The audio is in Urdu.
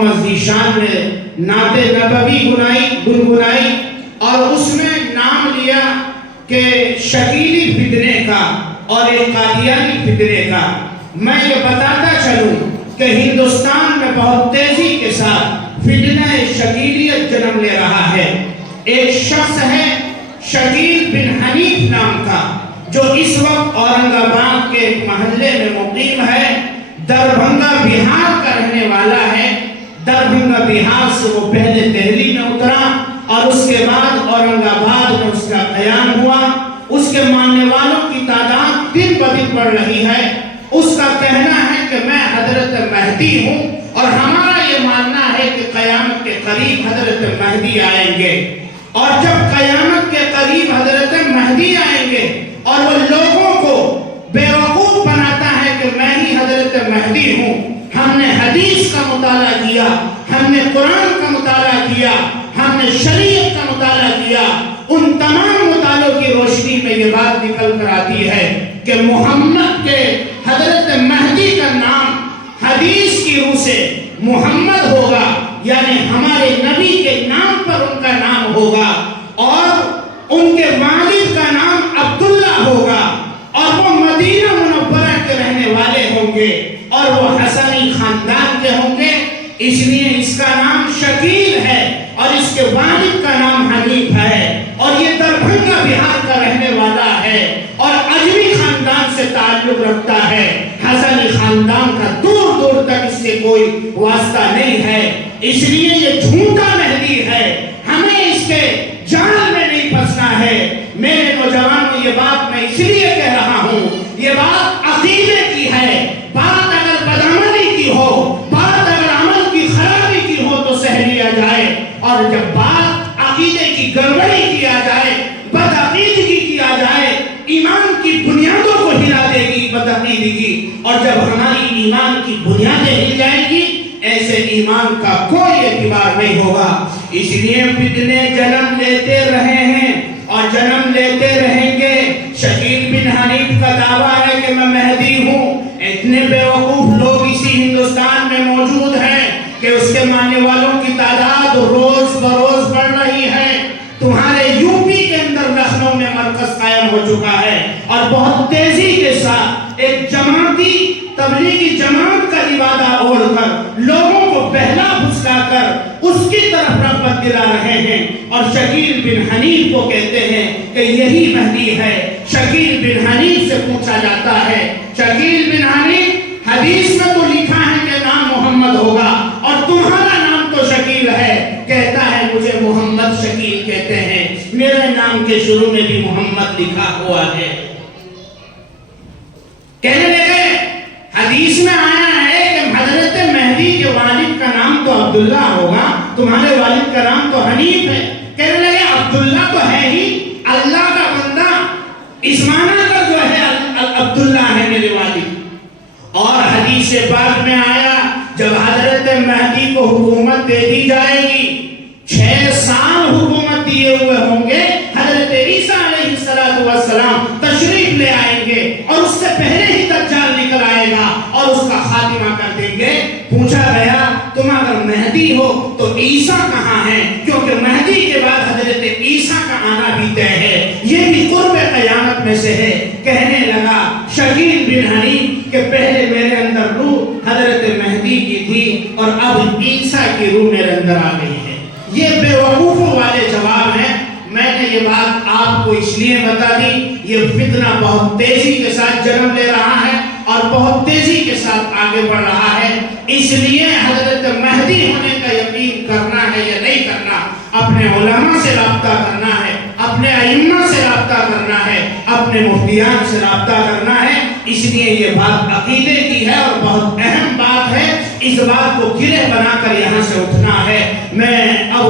محمد ذیشان نے نعت نبوی گنگنائی اور اس میں نام لیا کہ شکیلی فتنے کا اور ایک قادیانی فتنے کا۔ میں یہ بتاتا چلوں کہ ہندوستان میں بہت تیزی کے ساتھ فتنہ شکیلیت جنم لے رہا ہے۔ ایک شخص ہے شکیل بن حنیف نام کا، جو اس وقت اورنگ آباد کے ایک محلے میں مقیم ہے، دربھنگا بہار کا رہنے والا ہے۔ دربھنگا بہار سے وہ پہلے دہلی میں اترا اور اس کے بعد اورنگ آباد میں اس کا قیام ہوا۔ اس کے ماننے والوں کی تعداد دن بدن بڑھ رہی ہے۔ اس کا کہنا ہے کہ میں حضرت مہدی ہوں، اور ہمارا یہ ماننا ہے کہ قیامت کے قریب حضرت مہدی آئیں گے، اور جب قیامت کے قریب حضرت مہدی آئیں گے اور وہ لوگوں کو بیوقوف بناتا ہے کہ میں ہی حضرت مہدی ہوں، ہم نے حدیث کا مطالعہ کیا، ہم نے قرآن کا مطالعہ کیا، ہم نے شریعت کا مطالعہ کیا، ان تمام مطالعوں کی روشنی میں یہ بات نکل کر آتی ہے کہ محمد کے حضرت مہدی کا نام حدیث کی روح سے محمد ہوگا، یعنی ہمارے نبی کے نام پر ان کا نام ہوگا، اور ان کے والد کا نام عبداللہ ہوگا، اور وہ مدینہ منورہ کے رہنے والے ہوں گے، اور وہ حسنی خاندان کے ہوں گے۔ اس لیے اس کا نام شکیل ہے اور اس کے والد کا نام حنیف ہے، اور یہ دربھنگا بہار کا رہنے والا ہے اور اجمی خاندان سے تعلق رکھتا ہے۔ حسنی خاندان کا دور دور تک اس سے کوئی واسطہ نہیں ہے، اس لیے یہ جھوٹا مہدی ہے، ہمیں اس کے جال میں نہیں پھنسنا ہے۔ میرے نوجوانوں، یہ بات میں اس لیے کہہ رہا ہوں، یہ بات عقیدے کی ہے۔ بات اگر بدعملی کی ہو، بات اگر عمل کی خرابی کی ہو تو سہ لیا جائے، اور جب بات عقیدے کی گڑبڑی کیا جائے، بدعقیدگی کیا جائے، ایمان کی بنیادوں کو ہلا دے گی بدعقیدگی، اور جب ہماری ایمان کی بنیادیں ہل جائیں گی، ایسے ایمان کا کوئی اعتبار نہیں ہوگا۔ اس لیے فتنے جنم لیتے رہے ہیں اور جنم لیتے رہیں گے۔ شکیل بن حنیف کا دعویٰ ہے کہ میں مہدی ہوں۔ اتنے بیوقوف لوگ اسی ہندوستان میں موجود ہیں کہ اس کے ماننے والوں کی تعداد روز بروز بڑھ رہی ہے۔ تمہارے یوپی کے اندر لکھنؤ میں مرکز قائم ہو چکا ہے، اور بہت تیزی کے ساتھ ایک جماعتی تبلیغی جماعت کا لبادہ اوڑھ کر لوگوں کو بہلا پھسلا کر اس کی طرف رغبت دلا رہے ہیں، اور شکیل بن حنیف کو کہتے ہیں کہ یہی مہدی ہے۔ شکیل بن حنیف سے پوچھا جاتا ہے، شکیل بن حنیف، حدیث میں تو لکھا ہے کہ نام محمد ہوگا اور تمہارا نام تو شکیل ہے۔ کہتا ہے مجھے محمد شکیل کہتے ہیں، میرے نام کے شروع میں بھی محمد لکھا ہوا ہے۔ کہنے لگے حدیث میں آیا ہے کہ حضرت مہدی کے والد کا نام تو عبداللہ ہوگا، تمہارے والد کا نام تو حنیف ہے۔ کہنے لگے عبداللہ تو ہے ہی، اللہ کا بندہ، اس معنی کا جو ہے عبداللہ ہے میرے والد۔ اور حدیث پاک میں آیا جب حضرت مہدی کو حکومت دے دی جائے گی، 6 سال حکومت دیے ہوئے ہوں گے، حضرت عیسیٰ علیہ السلام تشریف لے آئیں گے، اور اس سے پہلے ہی دجال نکل آئے گا اور اس کا خاتمہ کر دیں گے۔ پوچھا گیا تم اگر مہدی ہو تو عیسیٰ کہاں ہے؟ کیونکہ مہدی کے بعد حضرت عیسیٰ کا آنا بھی طے ہے، یہ بھی قرب قیامت میں سے ہے۔ کہنے لگا شکیل بن حنیف کہ پہلے میرے اندر روح حضرت مہدی کی تھی اور اب عیسیٰ کی روح میرے اندر آ گئی ہے۔ یہ بیوقوفوں والے جواب ہیں۔ میں نے یہ بات آپ کو اس لیے بتا دی، یہ فتنہ بہت تیزی کے ساتھ جنم لے رہا ہے اور بہت تیزی کے ساتھ آگے بڑھ رہا ہے۔ اس لیے حضرت مہدی ہونے کا یقین کرنا ہے یا نہیں کرنا، اپنے علماء سے رابطہ کرنا ہے، اپنے ائمہ سے رابطہ کرنا ہے، اپنے مفتیان سے رابطہ کرنا ہے۔ اس لیے یہ بات عقیدے کی ہے اور بہت اہم بات ہے، اس بات کو گرہ بنا کر یہاں سے اٹھنا ہے۔ میں اب